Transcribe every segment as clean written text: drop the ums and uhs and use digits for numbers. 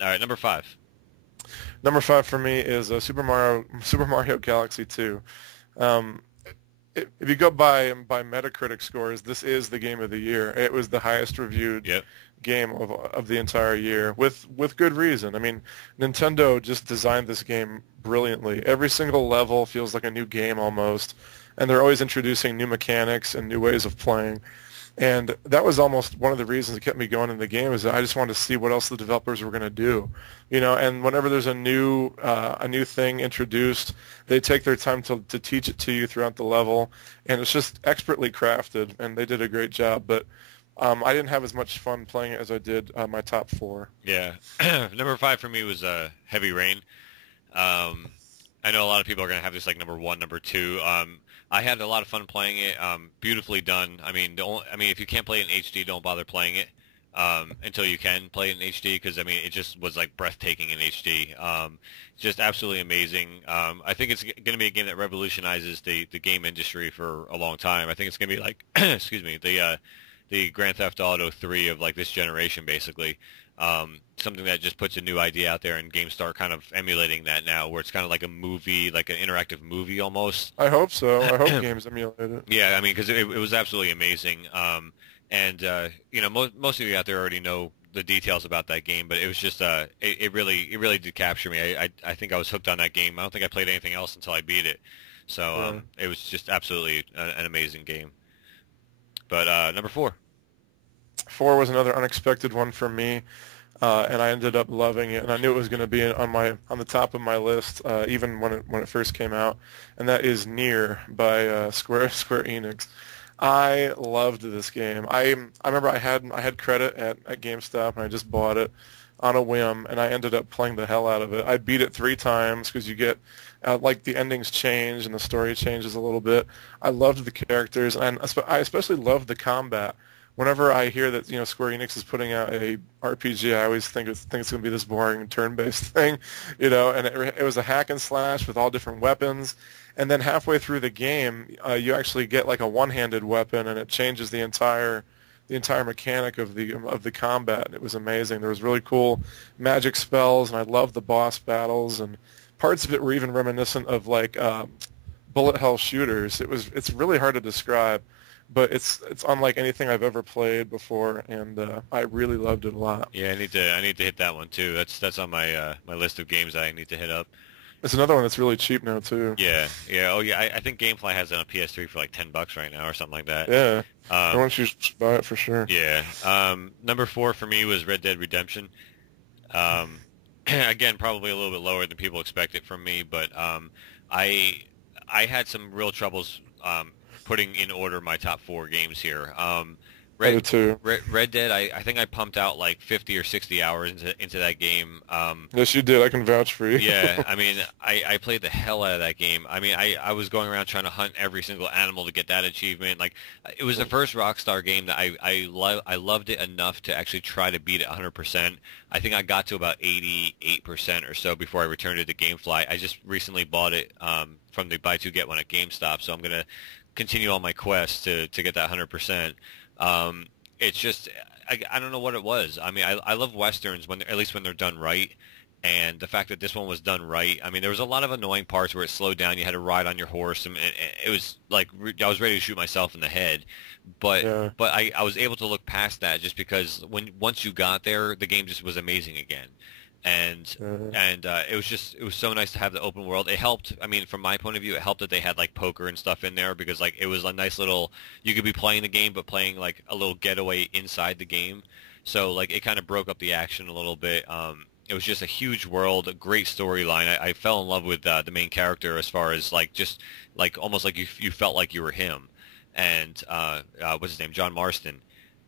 All right, number 5. Number 5 for me is Super Mario Galaxy 2. Um, if you go by Metacritic scores, this is the game of the year. It was the highest reviewed Yep. game of the entire year, with good reason. I mean, Nintendo just designed this game brilliantly. Every single level feels like a new game almost, and they're always introducing new mechanics and new ways of playing. And that was almost one of the reasons that kept me going in the game is that I just wanted to see what else the developers were going to do, And whenever there's a new thing introduced, they take their time to teach it to you throughout the level, and it's just expertly crafted, and they did a great job. But I didn't have as much fun playing it as I did my top four. Yeah. Number 5 for me was Heavy Rain. Um, I know a lot of people are gonna have this like number 1, number 2. I had a lot of fun playing it. Beautifully done. I mean, if you can't play it in HD, don't bother playing it until you can play it in HD because I mean, it just was like breathtaking in HD. Just absolutely amazing. I think it's going to be a game that revolutionizes the game industry for a long time. I think it's going to be like, excuse me, the Grand Theft Auto 3 of like this generation, basically. Something that just puts a new idea out there, and games start kind of emulating that now, where it's kind of like a movie, like an interactive movie almost. I hope so. I hope games emulate it. Yeah, I mean, because it was absolutely amazing. And most of you out there already know the details about that game, but it was just it really did capture me. I think I was hooked on that game. I don't think I played anything else until I beat it. So Yeah. it was just absolutely an amazing game. But number 4. 4 was another unexpected one for me. And I ended up loving it, and I knew it was going to be on the top of my list, even when it first came out, and that is Nier by Square Enix. I loved this game. I remember I had credit at GameStop, and I just bought it on a whim, and I ended up playing the hell out of it. I beat it 3 times because you get like the endings change and the story changes a little bit. I loved the characters, and I especially loved the combat. Whenever I hear that Square Enix is putting out a RPG, I always think it's going to be this boring turn-based thing, And it was a hack and slash with all different weapons, and then halfway through the game, you actually get like a one-handed weapon, and it changes the entire mechanic of the combat. It was amazing. There was really cool magic spells, and I loved the boss battles, and parts of it were even reminiscent of like bullet hell shooters. It's really hard to describe, but it's unlike anything I've ever played before, and I really loved it a lot. Yeah, I need to hit that one too. That's on my list of games that I need to hit up. It's another one that's really cheap now too. Yeah, yeah. Oh yeah, I think GameFly has it on PS3 for like $10 right now or something like that. Yeah, I Um, want you to buy it for sure. yeah. Number 4 for me was Red Dead Redemption. Um, again, probably a little bit lower than people expect it from me, but I I had some real troubles putting in order my top 4 games here. I Red, did too. Red Dead, I think I pumped out like 50 or 60 hours into that game. Yes, you did. I can vouch for you. Yeah, I mean, I played the hell out of that game. I mean, I was going around trying to hunt every single animal to get that achievement. Like, it was the first Rockstar game that I loved it enough to actually try to beat it 100%. I think I got to about 88% or so before I returned it to GameFly. I just recently bought it from the buy two get one at GameStop, so I'm gonna continue on my quest to get that 100%. It's just I don't know what it was. I mean, I love westerns at least when they're done right. And the fact that this one was done right, I mean, there was a lot of annoying parts where it slowed down. You had to ride on your horse, and it was like I was ready to shoot myself in the head. But Yeah. but I was able to look past that just because once you got there, the game just was amazing again. And Yeah. it was so nice to have the open world. It helped. I mean, from my point of view, it helped that they had like poker and stuff in there because like it was a nice little. You could be playing the game, but playing like a little getaway inside the game. So like it kind of broke up the action a little bit. It was just a huge world, a great storyline. I fell in love with the main character as far as like just like almost like you felt like you were him, and what's his name, John Marston,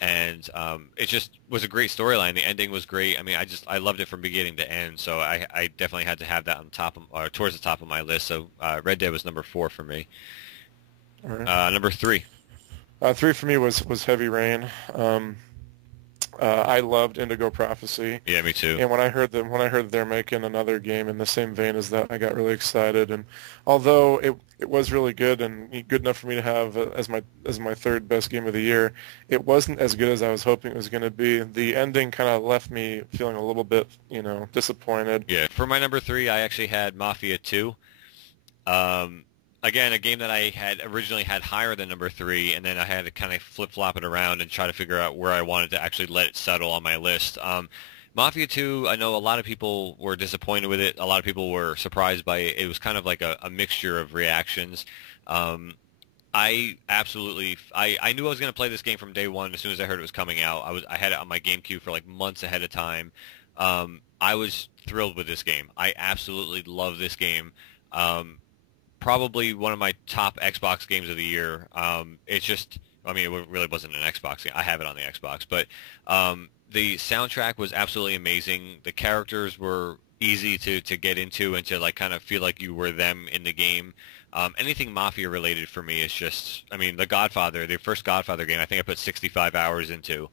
and it just was a great storyline. The ending was great. I mean, I loved it from beginning to end. So I definitely had to have that on top of or towards the top of my list. So Red Dead was number 4 for me. All right. Number 3. 3 for me was Heavy Rain. I loved Indigo Prophecy. Yeah, me too. And when I heard they're making another game in the same vein as that, I got really excited. And although it was really good and good enough for me to have as my third best game of the year, it wasn't as good as I was hoping it was going to be. The ending kind of left me feeling a little bit, disappointed. Yeah, for my number 3, I actually had Mafia 2. Again, a game that I had originally had higher than number 3, and then I had to kind of flip-flop it around and try to figure out where I wanted to actually let it settle on my list. Mafia 2, I know a lot of people were disappointed with it. A lot of people were surprised by it. It was kind of like a mixture of reactions. I knew I was going to play this game from day one as soon as I heard it was coming out. I had it on my GameCube for like months ahead of time. I was thrilled with this game. I absolutely love this game. Probably one of my top Xbox games of the year. It's just, I mean, it really wasn't an Xbox game. I have it on the Xbox, but the soundtrack was absolutely amazing. The characters were easy to get into and to like kind of feel like you were them in the game. Anything Mafia related for me is just, I mean, the first Godfather game, I think I put 65 hours into.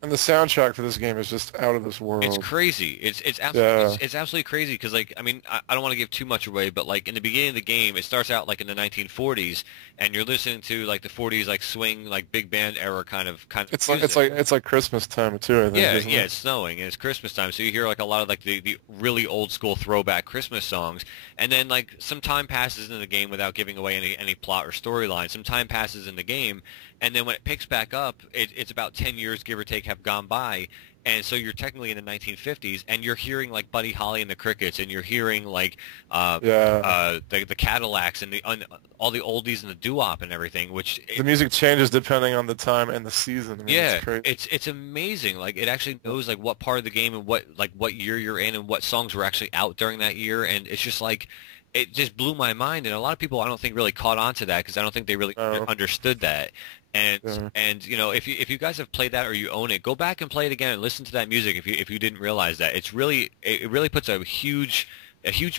And the soundtrack for this game is just out of this world. It's crazy. It's absolutely crazy because, like, I mean, I don't want to give too much away, but like in the beginning of the game, it starts out like in the 1940s, and you're listening to like the 40s like swing like big band era kind of. It's like Christmas time too. I think. Yeah, it's snowing and it's Christmas time, so you hear like a lot of like the really old school throwback Christmas songs, and then like some time passes in the game without giving away any plot or storyline. Some time passes in the game. And then when it picks back up, it's about 10 years, give or take, have gone by. And so you're technically in the 1950s, and you're hearing, like, Buddy Holly and the Crickets, and you're hearing, like, the Cadillacs and all the oldies and the doo-wop and everything, which... The music changes depending on the time and the season. I mean, yeah, it's crazy. it's amazing. Like, it actually knows, like, what part of the game and what year you're in and what songs were actually out during that year. And it's just, like... It just blew my mind, and a lot of people I don't think really caught on to that because I don't think they really understood that. And if you guys have played that or you own it, go back and play it again and listen to that music if you didn't realize that. It really puts a huge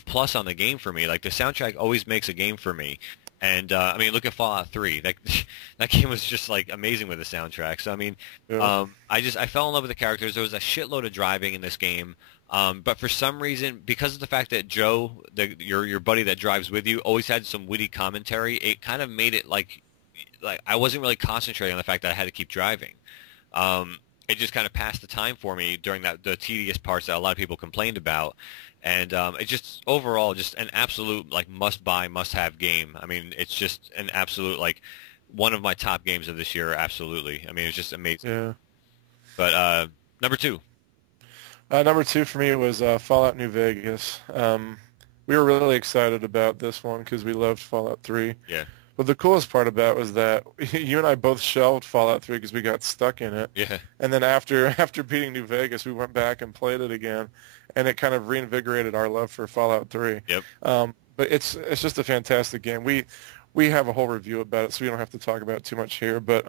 plus on the game for me. Like the soundtrack always makes a game for me. And I mean, look at Fallout 3. That game was just like amazing with the soundtrack. So I mean, I fell in love with the characters. There was a shitload of driving in this game. But for some reason, because of the fact that Joe, your buddy that drives with you, always had some witty commentary, it kind of made it like I wasn't really concentrating on the fact that I had to keep driving. It just kind of passed the time for me during the tedious parts that a lot of people complained about. And it's just overall just an absolute like must-buy, must-have game. I mean, it's just an absolute like one of my top games of this year. Absolutely. I mean, it's just amazing. Yeah. But number 2. Number 2 for me was Fallout New Vegas. We were really excited about this one because we loved Fallout 3. Yeah. But the coolest part about it was that you and I both shelved Fallout 3 because we got stuck in it. Yeah. And then after beating New Vegas, we went back and played it again, and it kind of reinvigorated our love for Fallout 3. Yep. But it's just a fantastic game. We have a whole review about it, so we don't have to talk about it too much here. But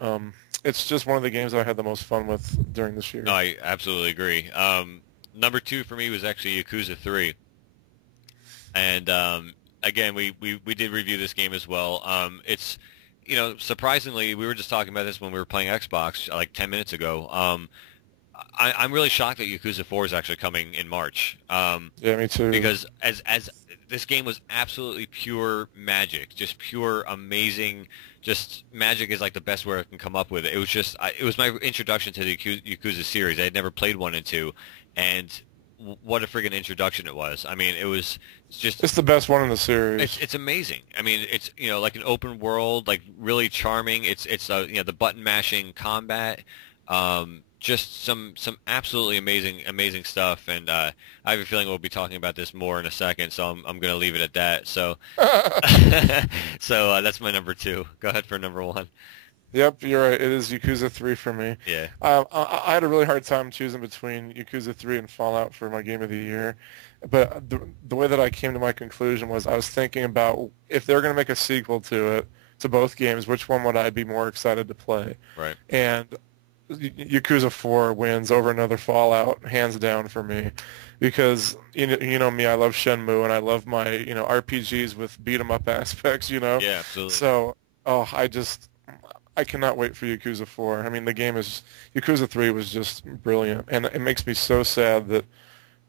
it's just one of the games I had the most fun with during this year. No, I absolutely agree. Number 2 for me was actually Yakuza 3. And again, we did review this game as well. It's, surprisingly, we were just talking about this when we were playing Xbox like 10 minutes ago. I'm really shocked that Yakuza 4 is actually coming in March. Yeah, me too. Because as this game was absolutely pure magic, just pure amazing. Just magic is like the best word I can come up with. It was just it was my introduction to the Yakuza series. I had never played 1 and 2, and what a friggin' introduction it was. I mean, it's the best one in the series. It's amazing. I mean, it's like an open world, like really charming. It's the button mashing combat. Just some absolutely amazing stuff, and I have a feeling we'll be talking about this more in a second, so I'm going to leave it at that. So, that's my number 2. Go ahead for number 1. Yep, you're right. It is Yakuza 3 for me. Yeah. I had a really hard time choosing between Yakuza 3 and Fallout for my game of the year, but the way that I came to my conclusion was I was thinking about if they're going to make a sequel to both games, which one would I be more excited to play? Right. And Yakuza 4 wins over another Fallout, hands down for me, because you know me, I love Shenmue and I love my RPGs with beat 'em up aspects. Yeah, absolutely. So I I cannot wait for Yakuza 4. I mean, Yakuza 3 was just brilliant, and it makes me so sad that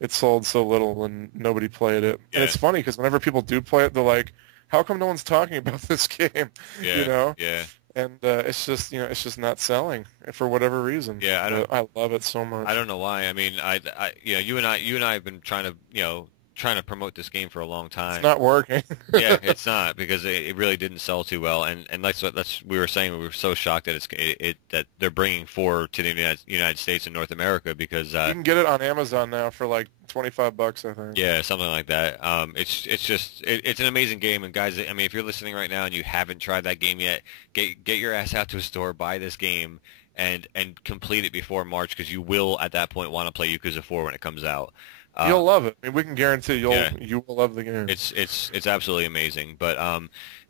it sold so little and nobody played it. And Yeah. it's funny because whenever people do play it, they're like, "How come no one's talking about this game?" Yeah. You know? Yeah. And it's just it's just not selling for whatever reason. Yeah. I love it so much. I don't know why. I mean, you and I have been trying to promote this game for a long time. It's not working. Yeah, it's not because it really didn't sell too well, and that's we were saying we were so shocked that that they're bringing 4 to the United States and North America because You can get it on Amazon now for like $25, I think. yeah, something like that. It's an amazing game, and guys, I mean, if you're listening right now and you haven't tried that game yet, get your ass out to a store, buy this game, and complete it before March because you will at that point want to play Yakuza 4 when it comes out. You'll love it. I mean, we can guarantee you will love the game. It's absolutely amazing. But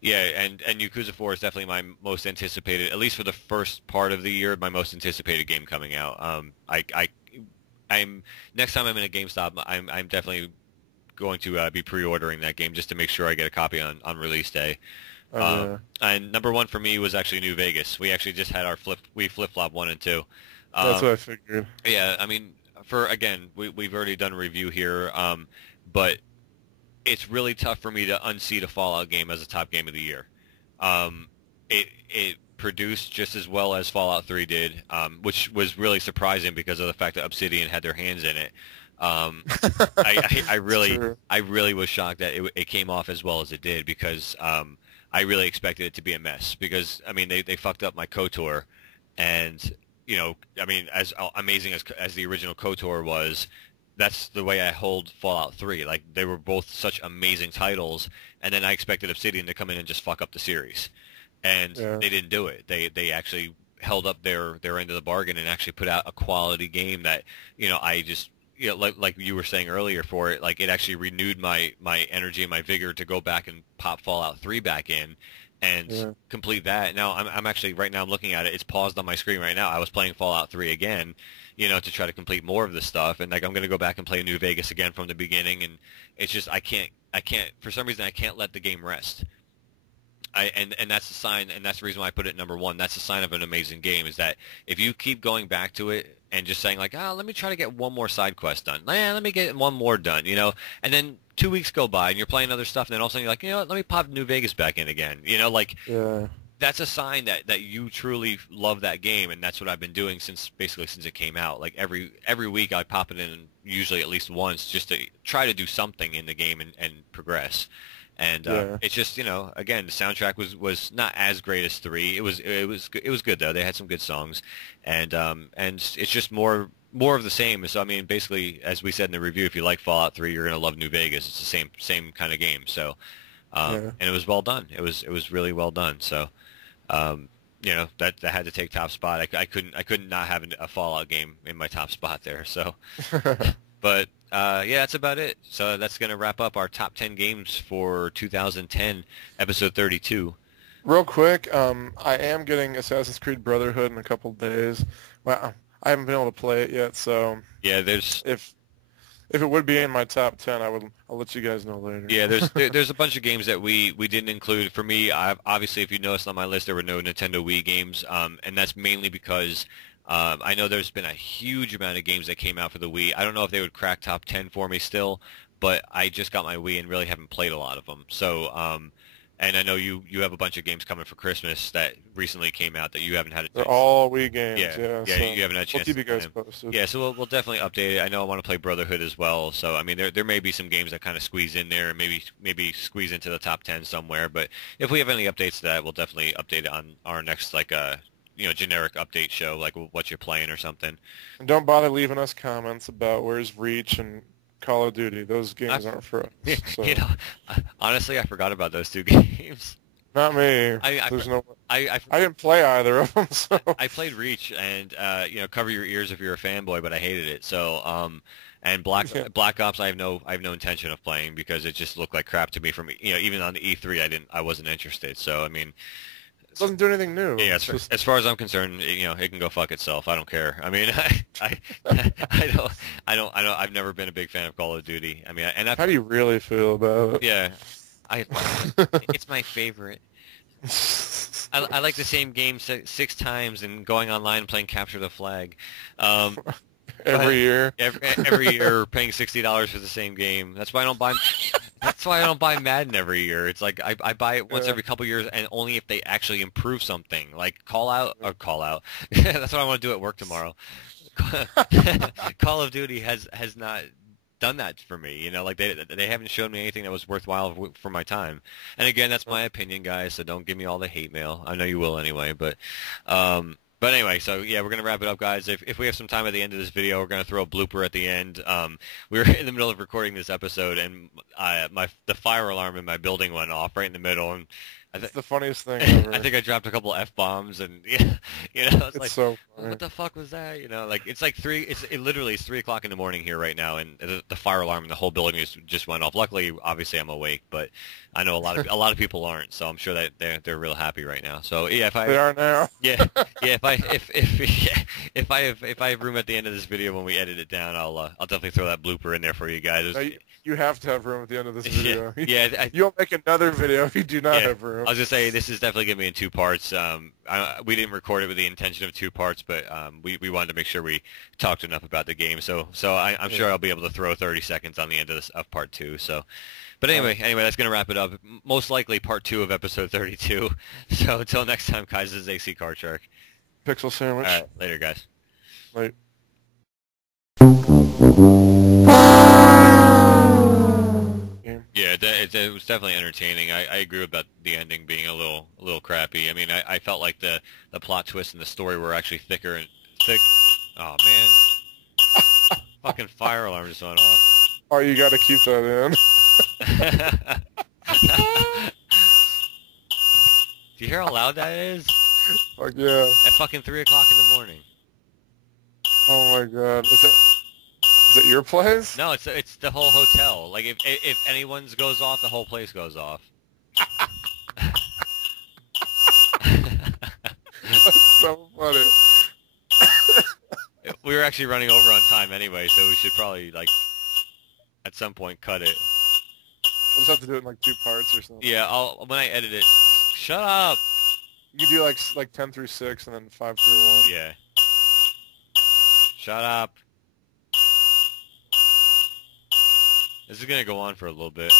yeah, and Yakuza 4 is definitely my most anticipated, at least for the first part of the year, my most anticipated game coming out. I'm next time I'm in a GameStop, I'm definitely going to be pre-ordering that game just to make sure I get a copy on release day. Yeah. And number 1 for me was actually New Vegas. We actually just had our flip-flop 1 and 2. That's what I figured. Yeah, I mean, we've already done a review here, but it's really tough for me to unseat a Fallout game as a top game of the year. It produced just as well as Fallout 3 did, which was really surprising because of the fact that Obsidian had their hands in it. I really was shocked that it came off as well as it did because I really expected it to be a mess because I mean they fucked up my KOTOR, and I mean as amazing as the original KOTOR was, that's the way I hold Fallout 3. Like they were both such amazing titles, and then I expected Obsidian to come in and just fuck up the series, and they didn't do it. They actually held up their end of the bargain and actually put out a quality game that I just. Like you were saying earlier for it, like it actually renewed my energy and my vigor to go back and pop Fallout 3 back in and complete that. Now I'm actually right now I'm looking at it. It's paused on my screen right now. I was playing Fallout 3 again, to try to complete more of this stuff, and like I'm going to go back and play New Vegas again from the beginning, and it's just I can't for some reason I can't let the game rest. And that's the sign, and that's the reason why I put it number 1. That's a sign of an amazing game, is that if you keep going back to it and just saying like, let me try to get one more side quest done. Let me get one more done, and then 2 weeks go by and you're playing other stuff, and then all of a sudden you're like, what, let me pop New Vegas back in again. That's a sign that you truly love that game, and that's what I've been doing since it came out. Like every week I pop it in, usually at least once, just to try to do something in the game and progress. And it's just again, the soundtrack was not as great as 3. It was good though. They had some good songs, and it's just more of the same. So I mean, basically, as we said in the review, if you like Fallout 3, you're gonna love New Vegas. It's the same kind of game. So and it was well done. It was really well done. So that had to take top spot. I couldn't not have a Fallout game in my top spot there. So but. Yeah, that's about it. So that's going to wrap up our top 10 games for 2010, episode 32. Real quick, I am getting Assassin's Creed Brotherhood in a couple days. Well, I haven't been able to play it yet, so yeah, if it would be in my top 10, I'll let you guys know later. Yeah, there's a bunch of games that we didn't include. For me, obviously, if you noticed on my list, there were no Nintendo Wii games, and that's mainly because. I know there's been a huge amount of games that came out for the Wii. I don't know if they would crack top 10 for me still, but I just got my Wii and really haven't played a lot of them. So, and I know you have a bunch of games coming for Christmas that recently came out that you haven't had a chance. They're all Wii games, yeah. So You haven't had a chance. We'll keep you guys posted. Yeah, so we'll definitely update it. I know I want to play Brotherhood as well. So, I mean, there may be some games that kind of squeeze in there and maybe squeeze into the top 10 somewhere. But if we have any updates to that, we'll definitely update it on our next, generic update show, like what you're playing or something. And don't bother leaving us comments about where's Reach and Call of Duty. Those games aren't for us. So. Honestly, I forgot about those 2 games. Not me. I didn't play either of them. So I played Reach, and cover your ears if you're a fanboy, but I hated it. So and Black Ops, I have no intention of playing because it just looked like crap to me. From even on the E3, I wasn't interested. So I mean. It doesn't do anything new. Yeah, as far as I'm concerned, it can go fuck itself. I don't care. I mean, I don't. I've never been a big fan of Call of Duty. I mean, how do you really feel about it? Yeah, it's my favorite. I like the same game 6 times and going online and playing Capture the Flag. Um, Every year. every year, paying $60 for the same game. That's why I don't buy. That's why I don't buy Madden every year. It's like I buy it once every couple years, and only if they actually improve something, like Call Out or Call Out. That's what I want to do at work tomorrow. Call of Duty has not done that for me. You know, like they haven't shown me anything that was worthwhile for my time. And again, that's my opinion, guys. So don't give me all the hate mail. I know you will anyway, but. But anyway, so yeah, we're going to wrap it up, guys. If we have some time at the end of this video, we're going to throw a blooper at the end. We were in the middle of recording this episode, and the fire alarm in my building went off right in the middle, and It's the funniest thing ever. I think I dropped a couple F-bombs, and yeah, you know, it's like, so funny. what the fuck was that? You know, like it's like it literally is 3 o'clock in the morning here right now, and the fire alarm in the whole building just went off. Luckily, obviously, I'm awake, but I know a lot of people aren't, so I'm sure that they're real happy right now. So yeah, they are now. Yeah. If I have room at the end of this video when we edit it down, I'll definitely throw that blooper in there for you guys. You have to have room at the end of this video. Yeah. You'll make another video if you do not have room. I was gonna say this is definitely gonna be in 2 parts. We didn't record it with the intention of 2 parts, but we wanted to make sure we talked enough about the game. So I'm sure I'll be able to throw 30 seconds on the end of part 2. So, but anyway, that's gonna wrap it up. Most likely part 2 of episode 32. So until next time, guys, this is AC Card Shark. Pixel Sandwich. All right, later, guys. Late. Yeah, it was definitely entertaining. I agree about the ending being a little crappy. I mean, I felt like the plot twist and the story were actually thick. Oh man, fucking fire alarm just went off. Oh, you got to keep that in. Do you hear how loud that is? Fuck yeah. At fucking 3 o'clock in the morning. Oh my god. Is it your place? No, it's the whole hotel. Like if anyone's goes off, the whole place goes off. That's so funny. We were actually running over on time anyway, so we should probably like at some point cut it. We'll just have to do it in like 2 parts or something. Yeah, when I edit it. Shut up. You can do like 10 through 6 and then 5 through 1. Yeah. Shut up. This is gonna go on for a little bit.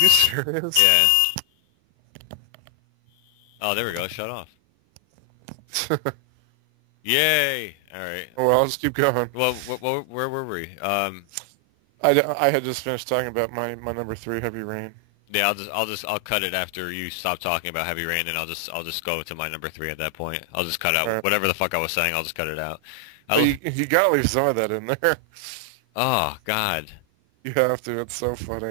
You serious? Yeah. Oh, there we go. Shut off. Yay! All right. Well, I'll just keep going. Well, where were we? I had just finished talking about my number 3, Heavy Rain. Yeah, I'll cut it after you stop talking about Heavy Rain, and I'll just go to my number 3 at that point. I'll just cut out whatever the fuck I was saying. I'll just cut it out. You gotta leave some of that in there. Oh God. You have to. It's so funny.